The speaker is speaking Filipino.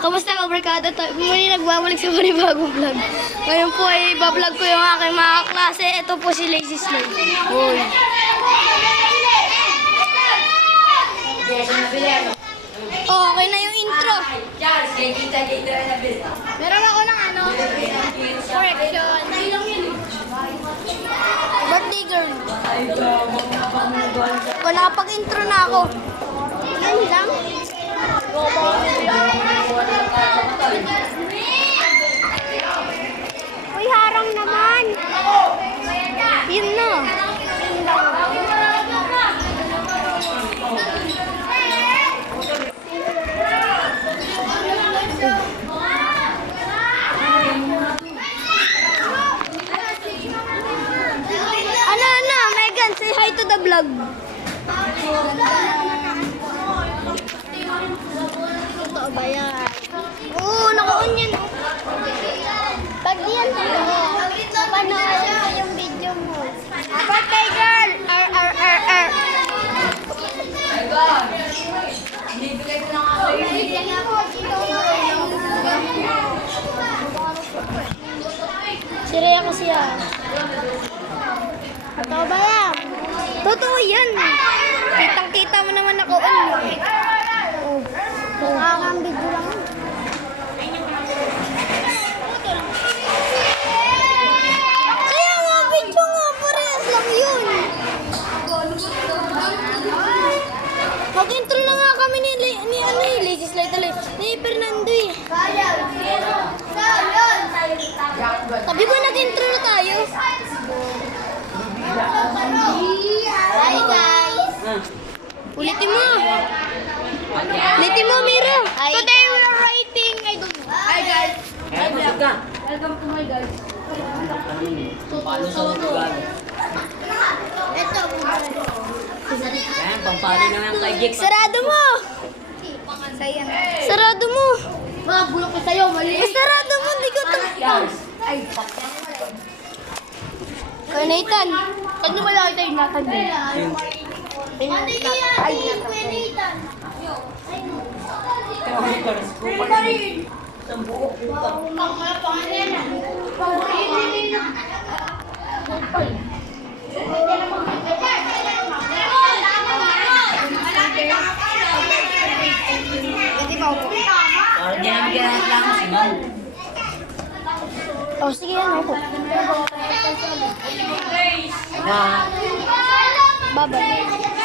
Kamusta ka, barkada? Muli nagbabalik sa panibagong vlog. Ngayon po ay bablog ko yung aking mga klase. Ito po si Lazy Slime. Uy. Oh, okay na yung intro. Meron ako ng ano? Correction. Birthday girl. Nakapag-intro na ako. Yan lang. Uy, harang naman. Yun na. Yun lang. Ano, Megan, say hi to the vlog. Totoo ba yan? Oo, naka-on yan. Pag yan, panoorin mo yung video mo. Birthday girl! R. Si Rhea kasi yan. Totoo ba yan? Totoo yan. Kitang-kita mo naman ako. Nakakang video lang. Kaya nga, video nga. Parehas lang yun. Mag-intro na nga kami ni Lazy Slide tuloy. Ni Fernando eh. Sabi ba nag-intro na tayo? Hi guys! Ulitin mo! Ulitin mo, Mira! Today we are writing... Hi guys! Welcome to my guys. Ito. Yan, pampali na lang kay Gex. Sarado mo! Sarado mo! Mga bulok ko sa'yo, mali. Sarado mo, hindi ko tapos. Ay, Kaya Nathan. ano ba lang ito yung Nathan din? Ay, Parang ganyan lang si Ma'am. oh, sige yan ako. Na, Bye-bye.